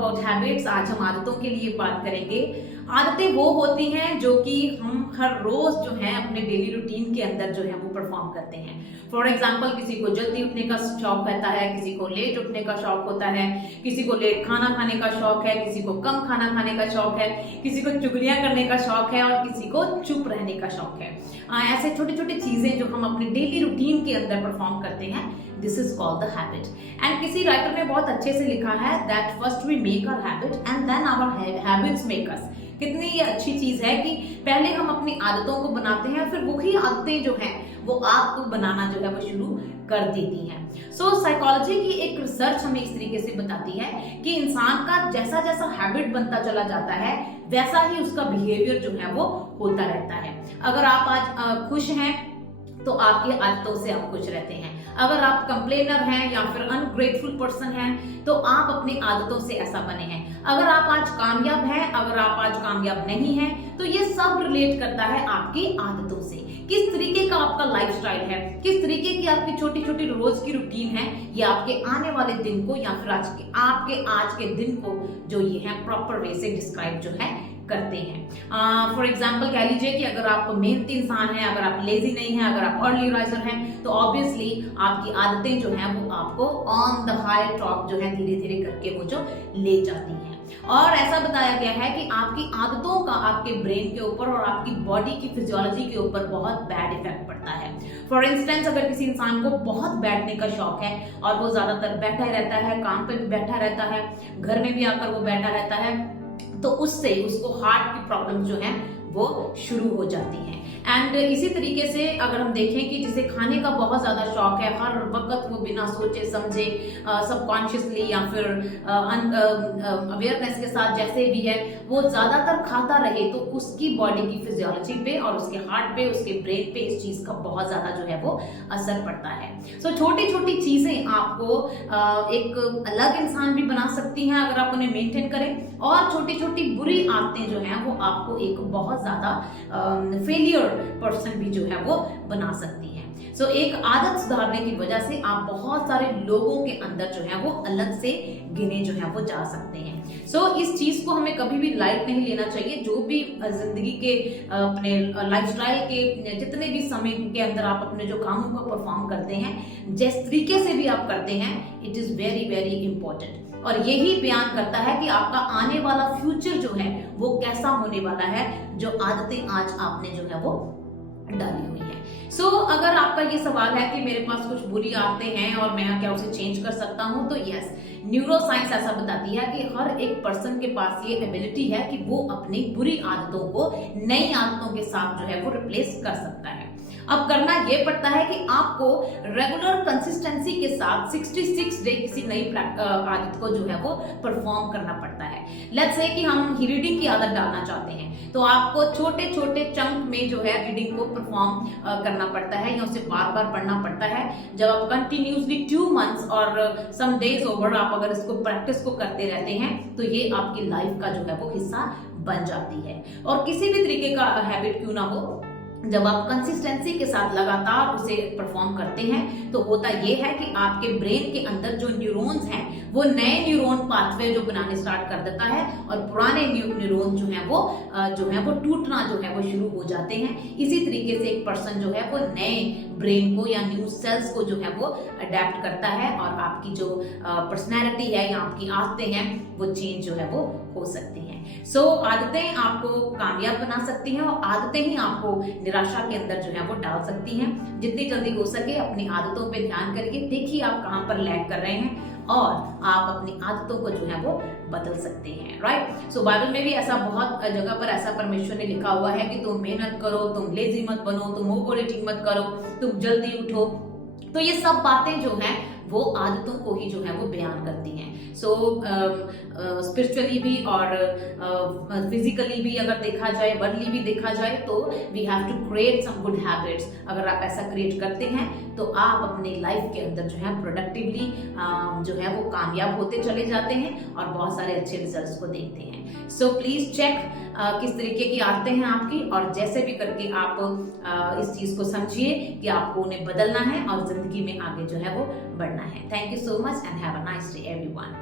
About habits. आज हम आदतों के लिए बात करेंगे। आदतें वो होती हैं जो कि हम हर रोज जो है अपने डेली रूटीन के अंदर जो है वो परफॉर्म करते हैं। फॉर एग्जाम्पल, किसी को जल्दी उठने का शौक रहता है, किसी को लेट उठने का शौक होता है, किसी को लेट खाना खाने का शौक है, किसी को कम खाना खाने का शौक है, किसी को चुगलियां करने का शौक है और किसी को चुप रहने का शौक है। ऐसे छोटे छोटे चीजें जो हम अपने डेली रूटीन के अंदर परफॉर्म करते हैं, this is called the habit. And किसी राइटर ने बहुत अच्छे से लिखा है that first we make our habit and then our habits make us. कितनी ये अच्छी चीज है कि पहले हम अपनी आदतों को बनाते हैं, फिर वही आदतें जो हैं वो आपको बनाना जो है वो शुरू कर देती हैं। सो साइकोलॉजी की एक रिसर्च हमें इस तरीके से बताती है कि इंसान का जैसा जैसा हैबिट बनता चला जाता है वैसा ही उसका बिहेवियर जो है वो होता रहता है। अगर आप आज खुश हैं तो आपकी आदतों से आप खुश रहते हैं। अगर आप कंप्लेनर हैं या फिर अनग्रेटफुल पर्सन हैं तो आप अपनी आदतों से ऐसा बने हैं। अगर आप आज कामयाब हैं, अगर आप आज कामयाब नहीं हैं, तो ये सब रिलेट करता है आपकी आदतों से। किस तरीके का आपका लाइफस्टाइल है, किस तरीके की आपकी छोटी छोटी रोज की रूटीन है, ये आपके आने वाले दिन को या फिर आपके आज के दिन को जो ये है प्रॉपर वे से डिस्क्राइब जो है करते हैं। फॉर एग्जाम्पल कह लीजिए कि अगर आप मेहनती इंसान हैं, अगर आप लेजी नहीं हैं, अगर आप अर्ली राइजर हैं, तो ऑब्वियसली आपकी आदतें जो हैं वो आपको ऑन द हाई टॉप जो है धीरे धीरे करके वो जो ले जाती हैं। और ऐसा बताया गया है कि आपकी आदतों का आपके ब्रेन के ऊपर और आपकी बॉडी की फिजियोलॉजी के ऊपर बहुत बैड इफेक्ट पड़ता है। फॉर इंस्टेंस, अगर किसी इंसान को बहुत बैठने का शौक है और वो ज्यादातर बैठा रहता है, काम पे भी बैठा रहता है, घर में भी आकर वो बैठा रहता है, तो उससे उसको हार्ट की प्रॉब्लम जो है वो शुरू हो जाती हैं। एंड इसी तरीके से अगर हम देखें कि जिसे खाने का बहुत ज्यादा शौक है, हर वक्त वो बिना सोचे समझे सबकॉन्शियसली या फिर अवेयरनेस के साथ जैसे भी है वो ज्यादातर खाता रहे, तो उसकी बॉडी की फिजियोलॉजी पे और उसके हार्ट पे, उसके ब्रेन पे इस चीज का बहुत ज्यादा जो है वो असर पड़ता है। सो छोटी छोटी चीजें आपको एक अलग इंसान भी बना सकती हैं अगर आप उन्हें मेंटेन करें, और छोटी छोटी बुरी आदतें जो हैं वो आपको एक बहुत ज्यादा फेलियर पर्सन भी जो है वो बना सकती हैं। सो एक आदत सुधारने की वजह से आप बहुत सारे लोगों के अंदर जो है वो अलग से गिने जो है वो जा सकते हैं। सो इस चीज को हमें कभी भी लाइट नहीं लेना चाहिए। जो भी जिंदगी के अपने लाइफस्टाइल के जितने भी समय के अंदर आप अपने जो कामों को परफॉर्म करते हैं, जिस तरीके से भी आप करते हैं, it is very very important. और यही बयान करता है कि आपका आने वाला फ्यूचर जो है वो कैसा होने वाला है, जो आदतें आज आपने जो है वो डाली हुई है। सो अगर आपका ये सवाल है कि मेरे पास कुछ बुरी आदतें हैं और मैं क्या उसे चेंज कर सकता हूं, तो यस, न्यूरो साइंस ऐसा बताती है कि हर एक पर्सन के पास ये एबिलिटी है कि वो अपनी बुरी आदतों को नई आदतों के साथ जो है वो रिप्लेस कर सकता है। अब करना ये पड़ता है कि आपको रेगुलर कंसिस्टेंसी के साथ 66 डे किसी नई आदत को जो है वो परफॉर्म करना पड़ता है। लेट्स से कि हम रीडिंग की आदत डालना चाहते हैं, तो आपको छोटे छोटे चंक में जो है रीडिंग को परफॉर्म करना पड़ता है या उसे बार बार पढ़ना पड़ता है। जब आप कंटिन्यूसली 2 मंथ्स और सम डेज ओवर आप अगर इसको प्रैक्टिस को करते रहते हैं तो ये आपकी लाइफ का जो है वो हिस्सा बन जाती है। और किसी भी तरीके का हैबिट क्यों ना हो, जब आप कंसिस्टेंसी के साथ लगातार उसे परफॉर्म करते हैं तो होता यह है कि आपके ब्रेन के अंदर जो न्यूरॉन्स हैं वो नए न्यूरॉन पाथवे जो बनाने स्टार्ट कर देता है और पुराने न्यूरॉन जो है वो टूटना जो है वो शुरू हो जाते हैं। इसी तरीके से एक पर्सन जो है वो नए ब्रेन को या न्यू सेल्स को जो है वो अडेप्ट करता है और आपकी जो पर्सनैलिटी है या आपकी आदतें हैं वो चेंज जो है वो हो सकती हैं। सो आदतें आपको कामयाब बना सकती हैं और आदतें ही आपको निराशा के अंदर जो है वो डाल सकती हैं। जितनी जल्दी हो सके अपनी आदतों पे ध्यान करके देखिए आप कहां पर लैग कर रहे हैं और आप अपनी आदतों को जो है वो बदल सकते हैं, राइट। सो बाइबल में भी ऐसा बहुत जगह पर ऐसा परमेश्वर ने लिखा हुआ है कि तुम मेहनत करो, तुम लेजी मत बनो, तुम ओवर ईटिंग मत करो, तुम जल्दी उठो। तो ये सब बातें जो हैं वो आदतों को ही जो है वो बयान करती हैं। सो स्पिरिचुअली भी और फिजिकली भी अगर देखा जाए, वर्ल्डली भी देखा जाए, तो we have to create some good habits. अगर आप ऐसा क्रिएट करते हैं तो आप अपनी लाइफ के अंदर जो है प्रोडक्टिवली जो है वो कामयाब होते चले जाते हैं और बहुत सारे अच्छे रिजल्ट्स को देखते हैं। सो प्लीज चेक किस तरीके की आदतें हैं आपकी, और जैसे भी करके आप इस चीज को समझिए कि आपको उन्हें बदलना है और जिंदगी में आगे जो है वो बढ़ना है। Thank you so much and have a nice day everyone.